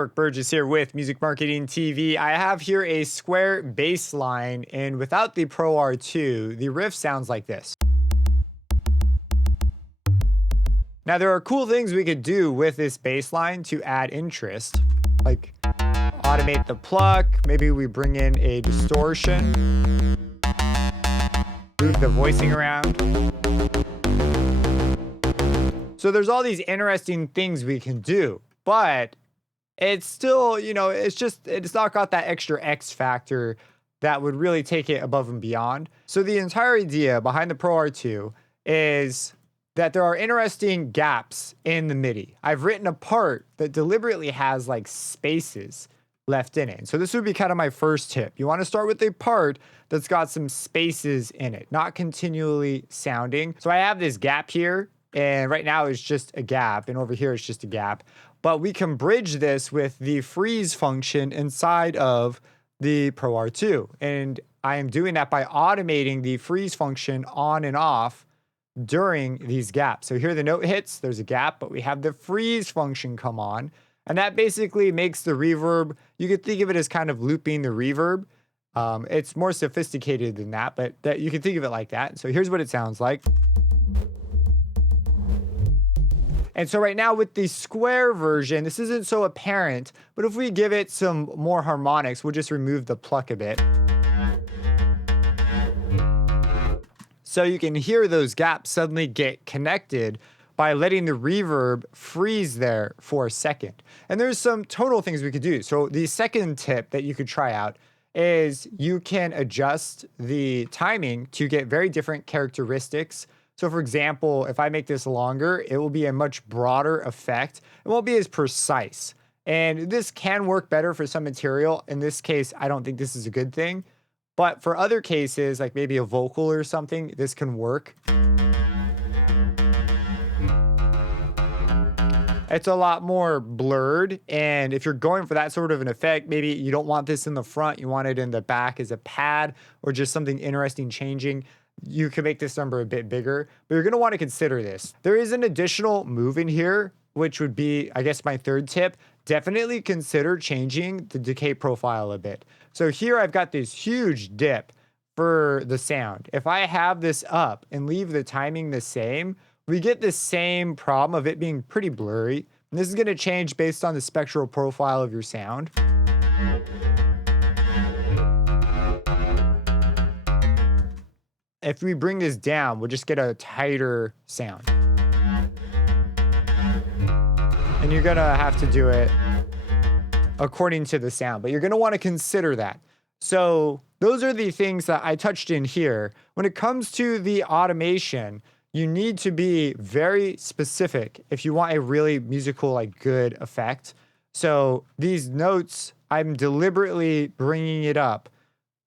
Eric Burgess here with Music Marketing TV. I have here a square bass line, and without the Pro-R 2, the riff sounds like this. Now, there are cool things we could do with this bass line to add interest, like automate the pluck, maybe we bring in a distortion, move the voicing around. So there's all these interesting things we can do, but it's still, it's not got that extra X factor that would really take it above and beyond. So the entire idea behind the Pro-R 2 is that there are interesting gaps in the MIDI. I've written a part that deliberately has like spaces left in it. So this would be kind of my first tip. You want to start with a part that's got some spaces in it, not continually sounding. So I have this gap here, and right now it's just a gap, and over here it's just a gap. But we can bridge this with the freeze function inside of the Pro-R 2. And I am doing that by automating the freeze function on and off during these gaps. So here the note hits, there's a gap, but we have the freeze function come on. And that basically makes the reverb, you could think of it as kind of looping the reverb. It's more sophisticated than that, but you can think of it like that. So here's what it sounds like. And so right now with the square version, this isn't so apparent, but if we give it some more harmonics, we'll just remove the pluck a bit. So you can hear those gaps suddenly get connected by letting the reverb freeze there for a second. And there's some tonal things we could do. So the second tip that you could try out is you can adjust the timing to get very different characteristics. So for example, if I make this longer, it will be a much broader effect. It won't be as precise. And this can work better for some material. In this case, I don't think this is a good thing. But for other cases, like maybe a vocal or something, this can work. It's a lot more blurred. And if you're going for that sort of an effect, maybe you don't want this in the front, you want it in the back as a pad or just something interesting changing. You can make this number a bit bigger, but you're going to want to consider this. There is an additional move in here, which would be, I guess, my third tip. Definitely consider changing the decay profile a bit. So here I've got this huge dip for the sound. If I have this up and leave the timing the same, we get the same problem of it being pretty blurry. And this is going to change based on the spectral profile of your sound. If we bring this down, we'll just get a tighter sound. And you're gonna have to do it according to the sound, but you're gonna wanna consider that. So those are the things that I touched in here. When it comes to the automation, you need to be very specific if you want a really musical, like good effect. So these notes, I'm deliberately bringing it up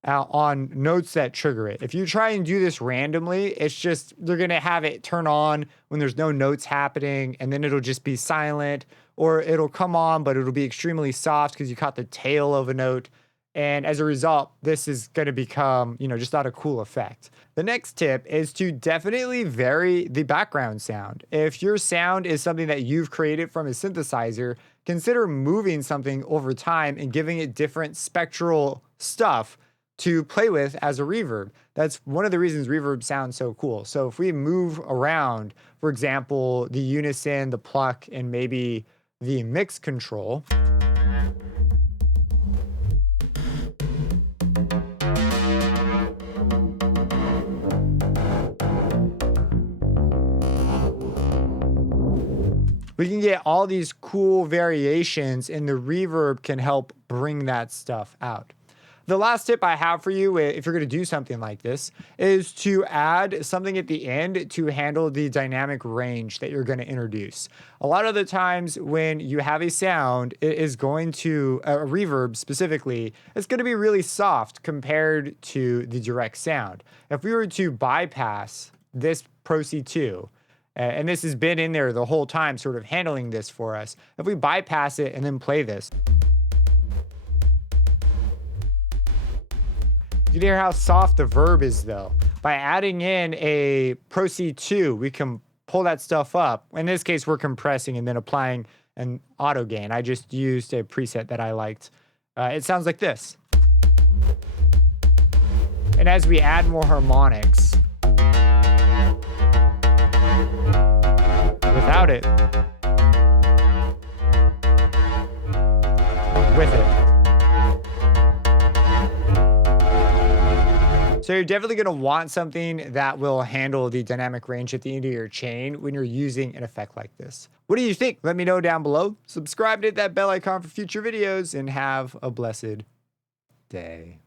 on notes that trigger it. If you try and do this randomly, it's just, they're gonna have it turn on when there's no notes happening, and then it'll just be silent, or it'll come on, but it'll be extremely soft because you caught the tail of a note. And as a result, this is gonna become, just not a cool effect. The next tip is to definitely vary the background sound. If your sound is something that you've created from a synthesizer, consider moving something over time and giving it different spectral stuff to play with as a reverb. That's one of the reasons reverb sounds so cool. So if we move around, for example, the unison, the pluck, and maybe the mix control, we can get all these cool variations, and the reverb can help bring that stuff out. The last tip I have for you, if you're going to do something like this, is to add something at the end to handle the dynamic range that you're going to introduce. A lot of the times when you have a sound, it is going to, a reverb specifically, it's going to be really soft compared to the direct sound. If we were to bypass this Pro C2, and this has been in there the whole time sort of handling this for us, if we bypass it and then play this, you can hear how soft the verb is though. By adding in a Pro C2, we can pull that stuff up. In this case, we're compressing and then applying and auto gain. I just used a preset that I liked. It sounds like this. And as we add more harmonics, without it, with it. So you're definitely going to want something that will handle the dynamic range at the end of your chain when you're using an effect like this. What do you think? Let me know down below. Subscribe to hit that bell icon for future videos and have a blessed day.